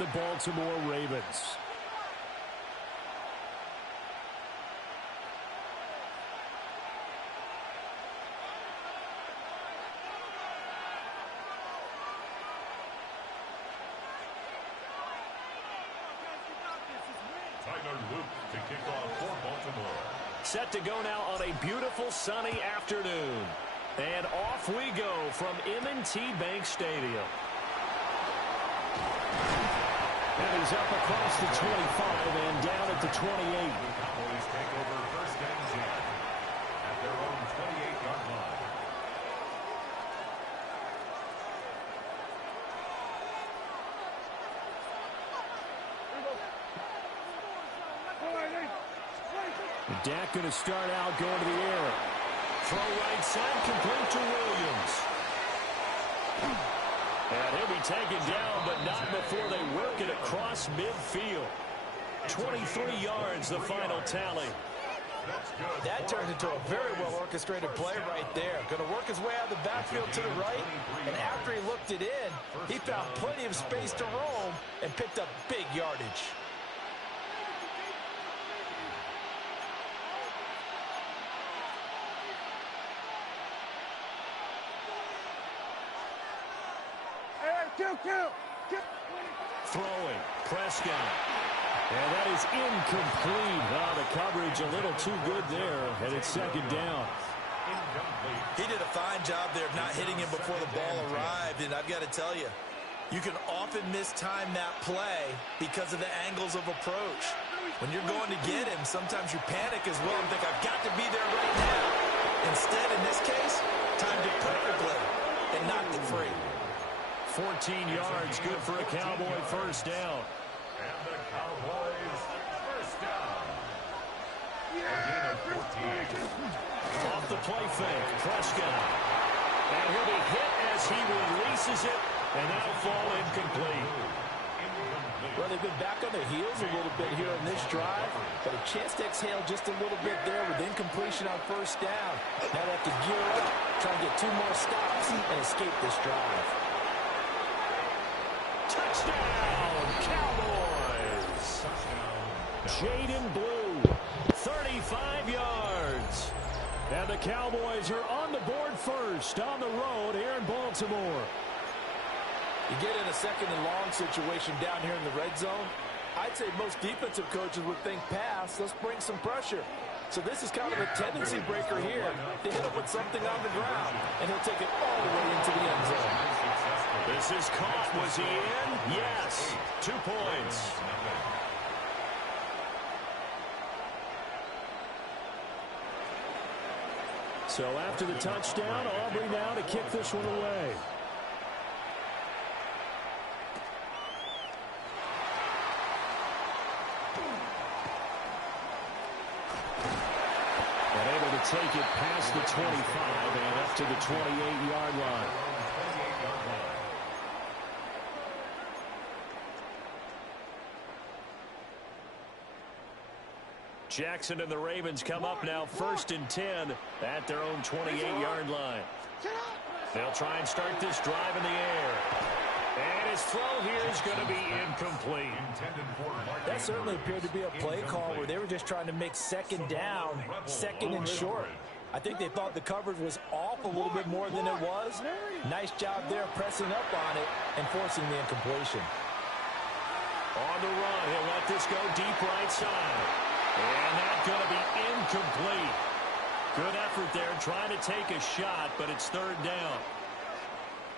the Baltimore Ravens. To kick off for Baltimore. Set to go now on a beautiful sunny afternoon. And off we go from M&T Bank Stadium. And he's up across the 25 and down at the 28. Cowboys take over first and 10 at their own 28-yard line. Dak going to start out going to the air. Throw right side, complete to Williams. And he'll be taken down, but not before they work it across midfield. 23 yards, the final tally. That turned into a very well-orchestrated play right there. Going to work his way out of the backfield to the right, and after he looked it in, he found plenty of space to roam and picked up big yardage. Throwing, Prescott. And that is incomplete. Oh, the coverage a little too good there, and it's second down. He did a fine job there of not hitting him before the ball arrived, and I've got to tell you, you can often mistime that play because of the angles of approach. When you're going to get him, sometimes you panic as well and think, I've got to be there right now. Instead, in this case, timed it perfectly and knocked it free. 14 yards, good for a Cowboy first down. And the Cowboys first down. A gain of 14. Off the play fake, Prescott. And he'll be hit as he releases it, and that'll fall incomplete. Well, they've been back on their heels a little bit here on this drive, but a chance to exhale just a little bit there with incompletion on first down. Now they have to gear up, try and get 2 more stops, and escape this drive. Touchdown, Cowboys! Jaden Blue, 35 yards. And the Cowboys are on the board first on the road here in Baltimore. You get in a second and long situation down here in the red zone, I'd say most defensive coaches would think pass, let's bring some pressure. So this is kind of a tendency breaker here to hit him with something on the ground, and he'll take it all the way into the end zone. This is caught. Was he in? Yes. 2 points. So after the touchdown, Aubrey now to kick this one away. And able to take it past the 25 and up to the 28-yard line. Jackson and the Ravens come up now first and 10 at their own 28-yard line. They'll try and start this drive in the air. And his throw here is going to be incomplete. That certainly appeared to be a play call where they were just trying to make second down, second and short. I think they thought the coverage was off a little bit more than it was. Nice job there pressing up on it and forcing the incompletion. On the run, he'll let this go deep right side. And that's going to be incomplete. Good effort there trying to take a shot, but it's third down.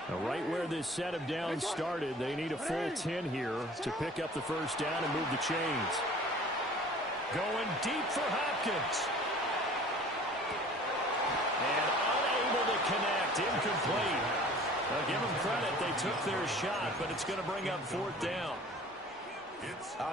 Now, right where this set of downs started, they need a full 10 here to pick up the first down and move the chains. Going deep for Hopkins. And unable to connect, incomplete. Now, give them credit, they took their shot, but it's going to bring up fourth down.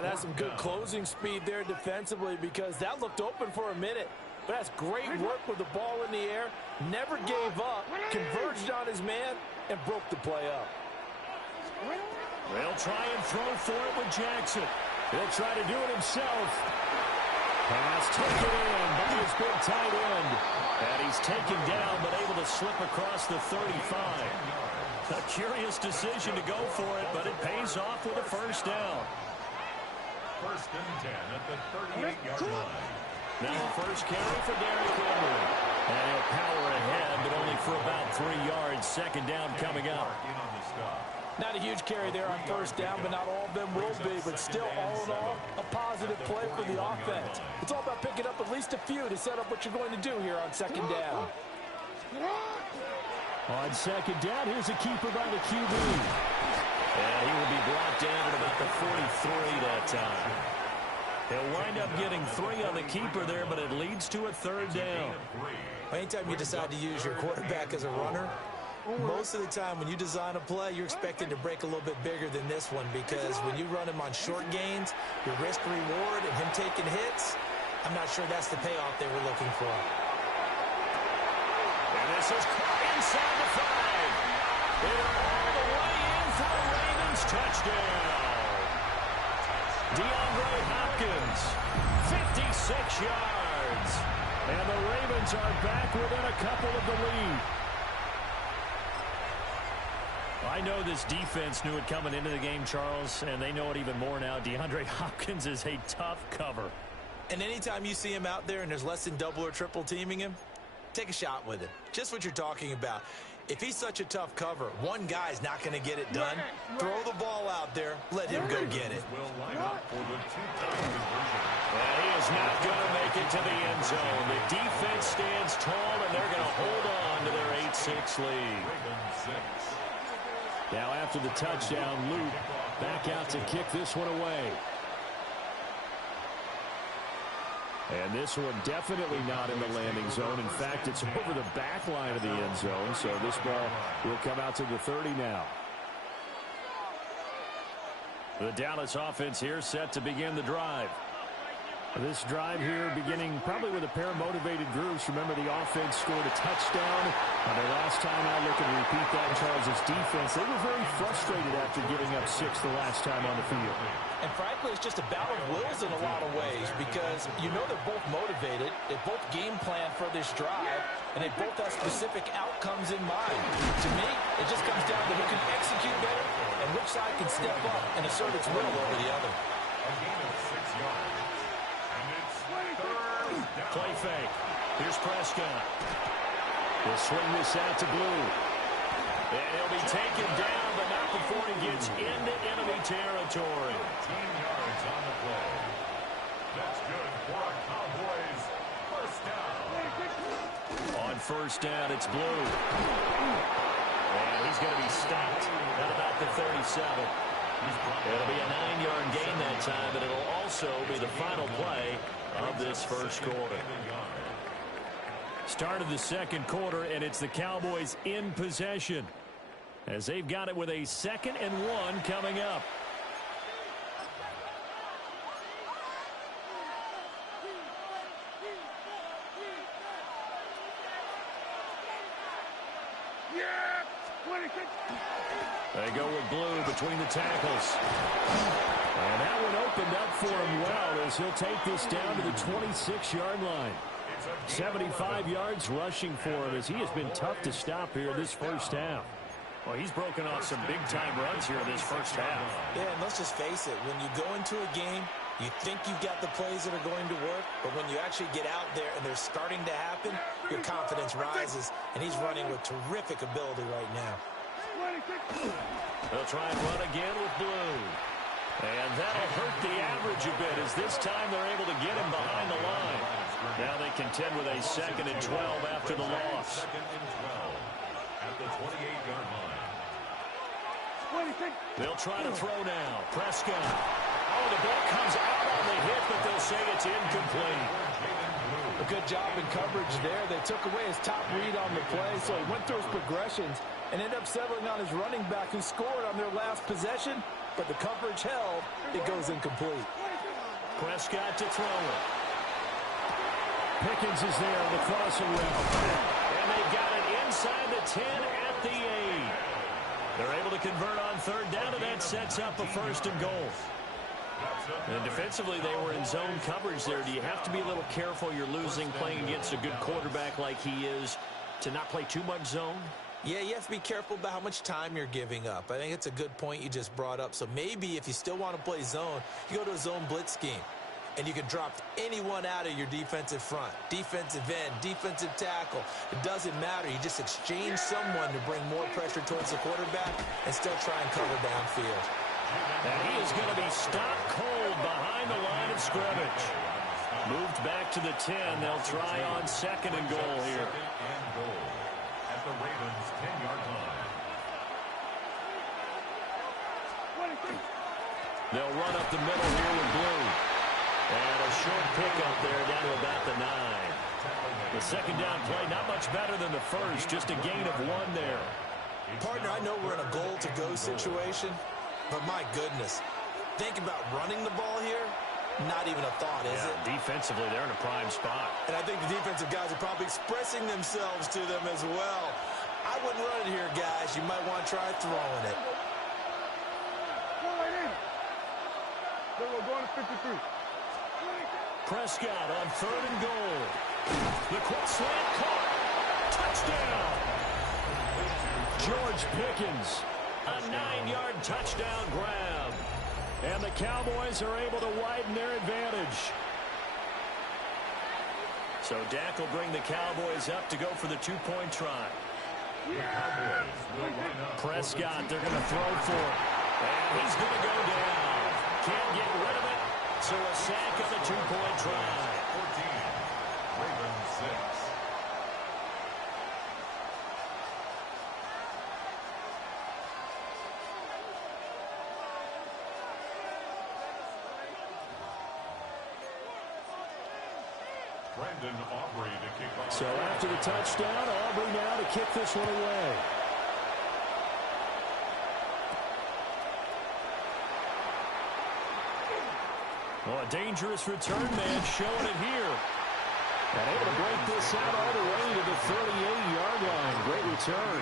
That's some good closing speed there defensively because that looked open for a minute. But that's great work with the ball in the air. Never gave up, converged on his man, and broke the play up. They'll try and throw for it with Jackson. He'll try to do it himself. Pass taken in by his big tight end. And he's taken down but able to slip across the 35. A curious decision to go for it, but it pays off with a first down. First and 10 at the 38-yard line. Now first carry for Derrick Henry. And he'll power ahead, but only for about 3 yards. Second down coming up. Not a huge carry there on first down, but not all of them will be. But still, all in all, a positive play for the offense. It's all about picking up at least a few to set up what you're going to do here on second down. On second down, here's a keeper by the QB. And he will be brought down at about the 43 that time. He'll wind up getting 3 on the keeper there, but it leads to a third down. Anytime you decide to use your quarterback as a runner, most of the time when you design a play, you're expecting to break a little bit bigger than this one, because when you run him on short gains, your risk-reward and him taking hits, I'm not sure that's the payoff they were looking for. And this is caught inside the 5. They're all the way in for a Ravens touchdown. DeAndre Hopkins, 56 yards. And the Ravens are back within a couple of the lead. I know this defense knew it coming into the game, Charles, and they know it even more now. DeAndre Hopkins is a tough cover. And anytime you see him out there and there's less than double or triple teaming him, take a shot with him. Just what you're talking about. If he's such a tough cover, one guy's not going to get it done. Throw the ball out there. Let him go get it. And he is not going to make it to the end zone. The defense stands tall, and they're going to hold on to their 8-6 lead. Now after the touchdown, Luke back out to kick this one away. And this one definitely not in the landing zone. In fact, it's over the back line of the end zone. So this ball will come out to the 30 now. The Dallas offense here set to begin the drive. This drive here beginning probably with a pair of motivated groups. Remember, the offense scored a touchdown. The last time out, looking to repeat that, Charles' defense, they were very frustrated after giving up 6 the last time on the field. And frankly, it's just a battle of wills in a lot of ways, because you know they're both motivated, they both game plan for this drive, and they both have specific outcomes in mind. To me, it just comes down to who can execute better and which side can step up and assert its will over the other. A gain of 6 yards. And it's third down. Play fake. Here's Prescott. He'll swing this out to Blue. And he'll be taken down, but not before he gets into enemy territory. 10 yards on the play. That's good for a Cowboys first down. On first down, it's Blue. And he's going to be stopped at about the 37. It'll be a 9-yard gain that time, but it'll also be the final play of this first quarter. Start of the second quarter, and it's the Cowboys in possession, as they've got it with a 2nd and 1 coming up. They go with Blue between the tackles. And that one opened up for him well, as he'll take this down to the 26-yard line. 75 yards rushing for him, as he has been tough to stop here this first half. Well, he's broken off some big-time runs here this first half. Yeah, and let's just face it. When you go into a game, you think you've got the plays that are going to work, but when you actually get out there and they're starting to happen, your confidence rises, and he's running with terrific ability right now. They'll try and run again with Blue. And that'll hurt the average a bit, as this time they're able to get him behind the line. Now they contend with a 2nd and 12 after the loss. 2nd and 12 at the 28-yard line. They'll try to throw now. Prescott. Oh, the ball comes out on the hit, but they'll say it's incomplete. A good job in coverage there. They took away his top read on the play, so he went through his progressions and ended up settling on his running back, who scored on their last possession, but the coverage held. It goes incomplete. Prescott to throw it. Pickens is there on the crossing route. And they've got it inside the 10 at the 8. They're able to convert on third down, and that sets up a 1st and goal. And defensively, they were in zone coverage there. Do you have to be a little careful? You're losing playing against a good quarterback like he is, to not play too much zone? Yeah, you have to be careful about how much time you're giving up. I think it's a good point you just brought up. So maybe if you still want to play zone, you go to a zone blitz scheme. And you can drop anyone out of your defensive front, defensive end, defensive tackle. It doesn't matter. You just exchange someone to bring more pressure towards the quarterback and still try and cover downfield. And he is going to be stopped cold behind the line of scrimmage. Moved back to the 10. They'll try on 2nd and goal here. Second and goal at the Ravens' 10-yard line. They'll run up the middle here with Blue. And a short pickup there down to about the 9. The second down play, not much better than the first, just a gain of 1 there. Partner, I know we're in a goal-to-go situation, but my goodness, think about running the ball here. Not even a thought, is it? Defensively, they're in a prime spot. And I think the defensive guys are probably expressing themselves to them as well. I wouldn't run it here, guys. You might want to try throwing it. We're going to 53. Prescott on 3rd and goal. The quick slant caught. Touchdown. George Pickens. A 9-yard touchdown grab. And the Cowboys are able to widen their advantage. So Dak will bring the Cowboys up to go for the 2-point try. Prescott, they're going to throw for it. And he's going to go down. Can't get rid of it. So a sack on the 2-point try. 14, Ravens 6. Brandon Aubrey to kick off. So after the touchdown, Aubrey now to kick this one away. Well, a dangerous return man showing it here. And able to break this out all the way to the 38-yard line. Great return.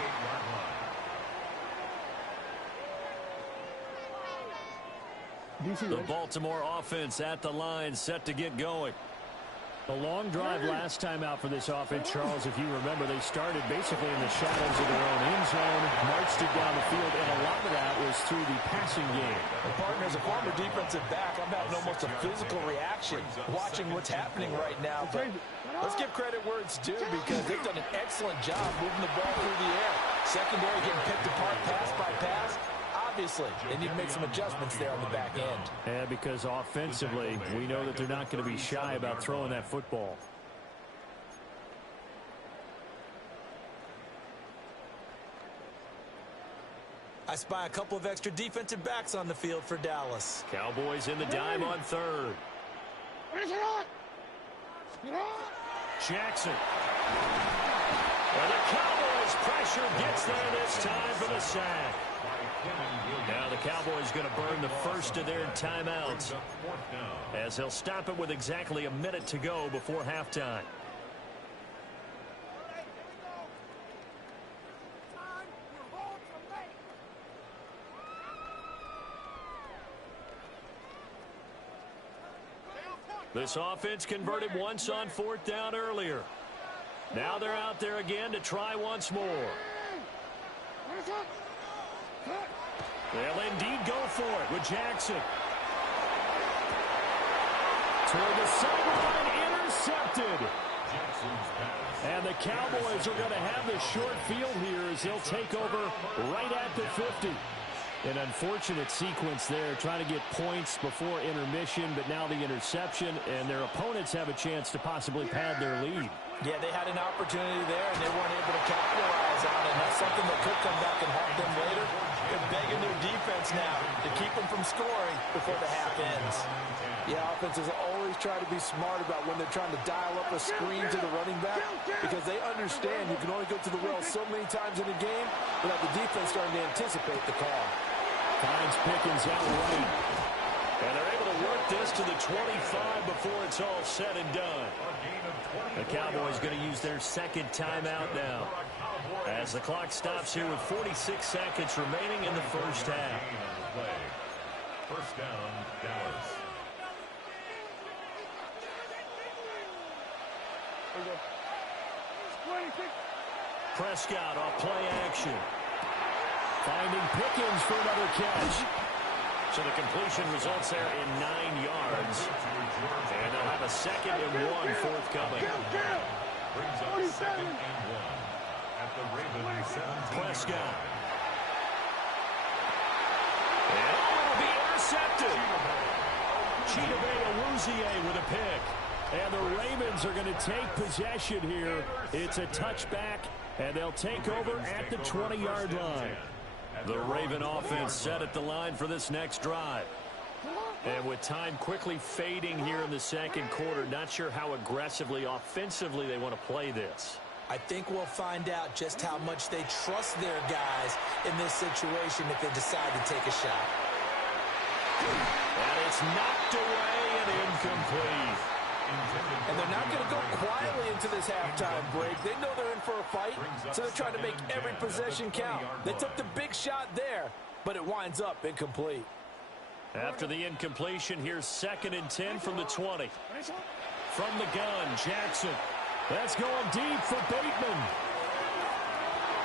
The Baltimore offense at the line, set to get going. A long drive last time out for this offense, Charles. If you remember, they started basically in the shadows of their own end zone, marched it down the field, and a lot of that was through the passing game. Well, partner, as a former defensive back, I'm having almost a physical reaction watching what's happening right now. But let's give credit where it's due, because they've done an excellent job moving the ball through the air. Secondary getting picked apart pass by pass. Obviously, they need to make some adjustments there on the back end. Yeah, because offensively, we know that they're not going to be shy about throwing that football. I spy a couple of extra defensive backs on the field for Dallas. Cowboys in the dime on 3rd. Jackson. Well, the Cowboys pressure gets there this time for the sack. Now the Cowboys going to burn the first of their timeouts as they'll stop it with exactly a minute to go before halftime. This offense converted once on 4th down earlier. Now they're out there again to try once more. They'll indeed go for it with Jackson. Toward the sideline, intercepted. And the Cowboys are going to have the short field here as they'll take over right at the 50. An unfortunate sequence there, trying to get points before intermission, but now the interception, and their opponents have a chance to possibly pad their lead. Yeah, they had an opportunity there, and they weren't able to capitalize on it. And that's something that could come back and haunt them later. They're begging their defense now to keep them from scoring before the half ends. Yeah, offenses always try to be smart about when they're trying to dial up a screen to the running back, because they understand you can only go to the well so many times in a game without the defense starting to anticipate the call. Finds Pickens out right. And they're able to work this to the 25 before it's all said and done. The Cowboys going to use their second timeout now, as the clock stops here with 46 seconds remaining in the first half. First down, Dallas. Prescott off play action. Finding Pickens for another catch. So the completion results there in 9 yards. And they'll have a 2nd and 1 forthcoming. Brings up 2nd and 1 at the Ravens 17. Prescott. And it'll be intercepted. Chidobe Awuzie with a pick. And the Ravens are going to take possession here. It's a touchback, and they'll take over at the 20-yard line. The Raven offense set at the line for this next drive. And with time quickly fading here in the 2nd quarter, not sure how aggressively, offensively they want to play this. I think we'll find out just how much they trust their guys in this situation if they decide to take a shot. And it's knocked away and incomplete. And they're not going to go quietly into this halftime break. They know they're in for a fight, so they're trying to make every possession count. They took the big shot there, but it winds up incomplete. After the incompletion, here's 2nd and 10 from the 20. From the gun, Jackson. That's going deep for Bateman.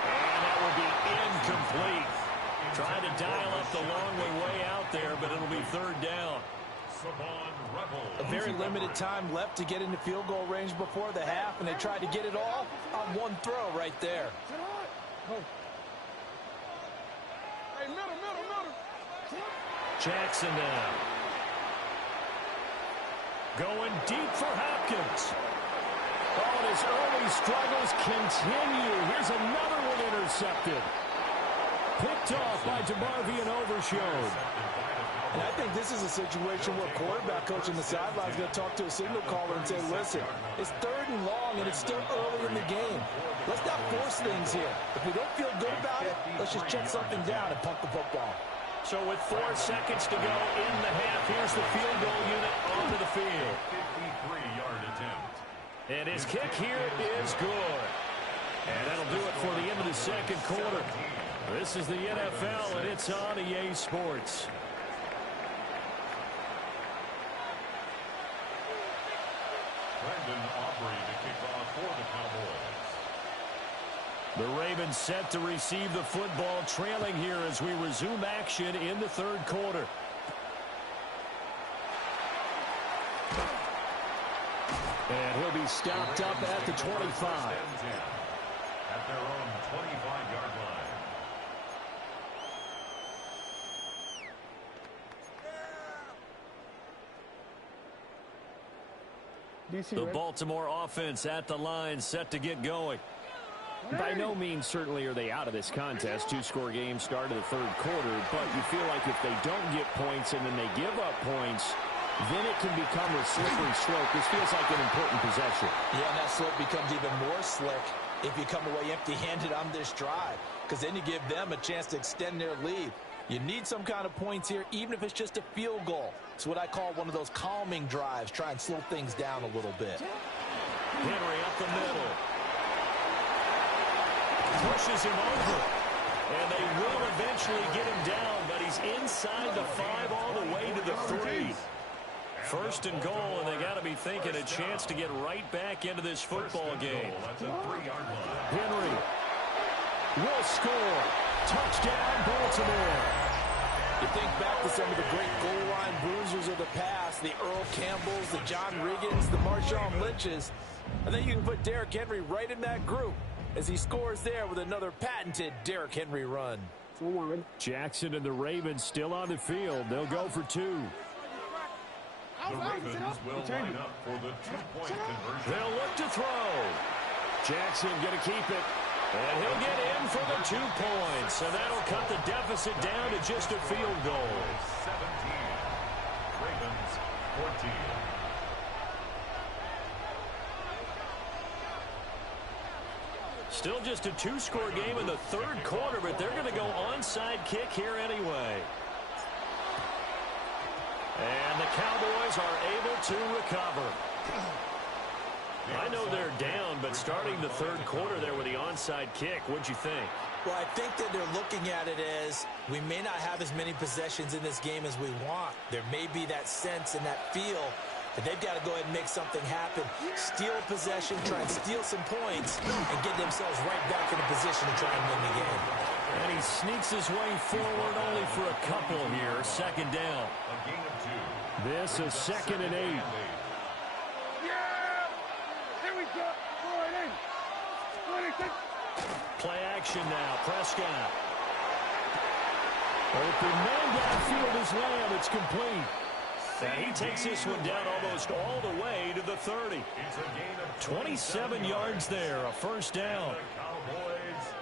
And that will be incomplete. Trying to dial up the long way out there, but it'll be 3rd down. A very limited time left to get into field goal range before the half, and they tried to get it all on one throw right there. Jackson now. Going deep for Hopkins. Oh, and his early struggles continue. Here's another one intercepted. Picked off by DeMarvion Overshown. And I think this is a situation where quarterback coach on the sideline is going to talk to a signal caller and say, listen, it's 3rd and long, and it's still early in the game. Let's not force things here. If we don't feel good about it, let's just check something down and punt the football. So with 4 seconds to go in the half, here's the field goal unit onto the field. 53-yard attempt. And his kick here is good. And that'll do it for the end of the 2nd quarter. This is the NFL, and it's on EA Sports. Brandon Aubrey to kick off for the Cowboys. The Ravens set to receive the football, trailing here as we resume action in the 3rd quarter. And he'll be stopped up at the 25. At their own 25-yard line. The Baltimore offense at the line, set to get going. By no means certainly are they out of this contest. 2-score game start of the 3rd quarter, but you feel like if they don't get points and then they give up points, then it can become a slippery slope. This feels like an important possession. Yeah, and that slope becomes even more slick if you come away empty-handed on this drive, because then you give them a chance to extend their lead. You need some kind of points here, even if it's just a field goal. It's what I call one of those calming drives. Try and slow things down a little bit. Henry up the middle. Pushes him over. And they will eventually get him down, but he's inside the 5 all the way to the 3. 1st and goal, and they got to be thinking a chance to get right back into this football game. Henry will score. Touchdown, Baltimore. You think back to some of the great goal line bruisers of the past, the Earl Campbells, the John Riggins, the Marshawn Lynches. And then you can put Derrick Henry right in that group as he scores there with another patented Derrick Henry run. Jackson and the Ravens still on the field. They'll go for 2. The Ravens will line up for the 2-point conversion. They'll look to throw. Jackson going to keep it. And he'll get in for the 2 points. And that'll cut the deficit down to just a field goal. 17. Ravens 14. Still just a 2-score game in the 3rd quarter, but they're going to go onside kick here anyway. And the Cowboys are able to recover. I know they're down, but starting the 3rd quarter there with the onside kick, what'd you think? Well, I think that they're looking at it as we may not have as many possessions in this game as we want. There may be that sense and that feel And they've got to go ahead and make something happen. Steal possession, try and steal some points, and get themselves right back in a position to try and win the game. And he sneaks his way forward only for a couple here. Second down. A gain of 2. This is 2nd and 8. Here we go. Going in. 26. Play action now. Prescott. Open man downfield is Lamb. It's complete. And he takes this one down almost all the way to the 30. It's a gain of 27 yards there. A first down.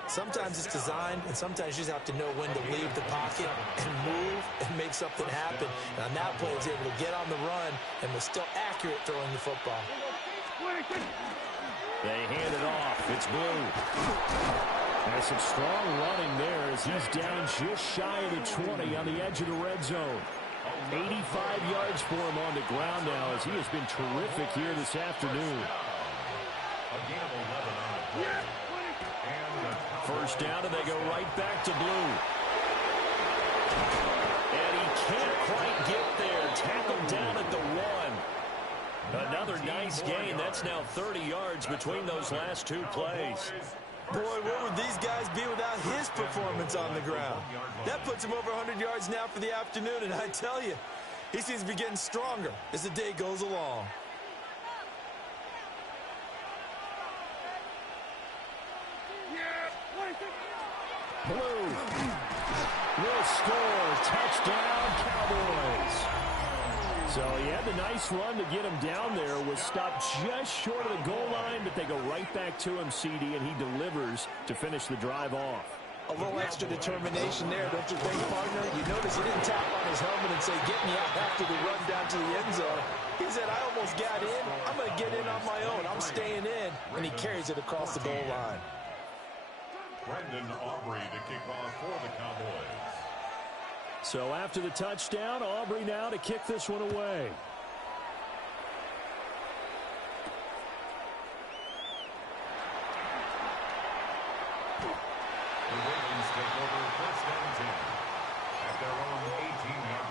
Sometimes it's designed, and sometimes you just have to know when to leave the pocket and move and make something happen. And on that play, he was able to get on the run and was still accurate throwing the football. They hand it off. It's Blue. There's some strong running there as he's down just shy of the 20 on the edge of the red zone. 85 yards for him on the ground now as he has been terrific here this afternoon. First down, and they go right back to Blue. And he can't quite get there. Tackled down at the 1. Another nice gain. That's now 30 yards between those last two plays. Boy, what would these guys be without his performance on the ground? That puts him over 100 yards now for the afternoon, and I tell you, he seems to be getting stronger as the day goes along. Blue will score. Touchdown, Cowboys. So he had the nice run to get him down there. Was stopped just short of the goal line, but they go right back to him, CD, and he delivers to finish the drive off. A little extra determination there, don't you think, partner? You notice he didn't tap on his helmet and say, get me out after the run down to the end zone. He said, I almost got in. I'm going to get in on my own. I'm staying in. And he carries it across the goal line. Brendan Aubrey to kick off for the Cowboys. So after the touchdown, Aubrey now to kick this one away. The Ravens take over first and 10 at their own 18-yard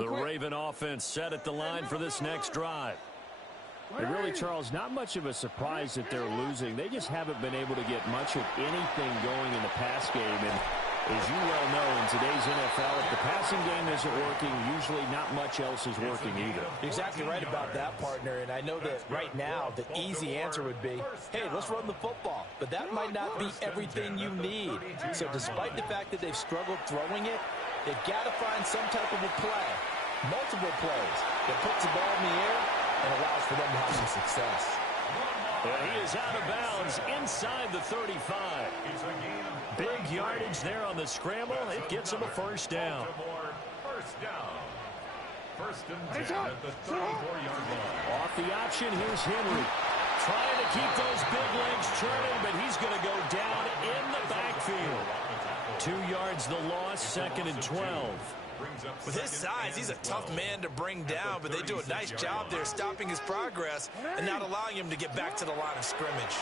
line. The Raven offense set at the line for this next drive. But really, Charles, not much of a surprise that they're losing. They just haven't been able to get much of anything going in the pass game. And as you well know, in today's NFL, if the passing game isn't working, usually not much else is working either. You're exactly right about that, partner. And I know that right now the easy answer would be, hey, let's run the football. But that might not be everything you need. So despite the fact that they've struggled throwing it, they've got to find some type of a play, multiple plays, that puts the ball in the air and allows for them to have some success. And he is out of bounds inside the 35. Big yardage there on the scramble. It gets him a first down. First down. First and 10 at the 34-yard line. Off the option, here's Henry. Trying to keep those big legs churning, but he's going to go down in the backfield. 2 yards the loss, 2nd and 12. With his size, he's a tough man to bring down, but they do a nice job there stopping his progress and not allowing him to get back to the line of scrimmage.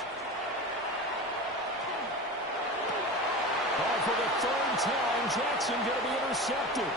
For the third time, Jackson going to be intercepted.